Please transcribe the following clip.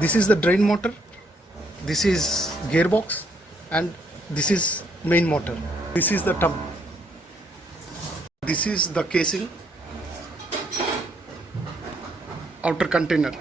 This is the drain motor, this is gearbox, and this is main motor. This is the tub. This is the casing, outer container.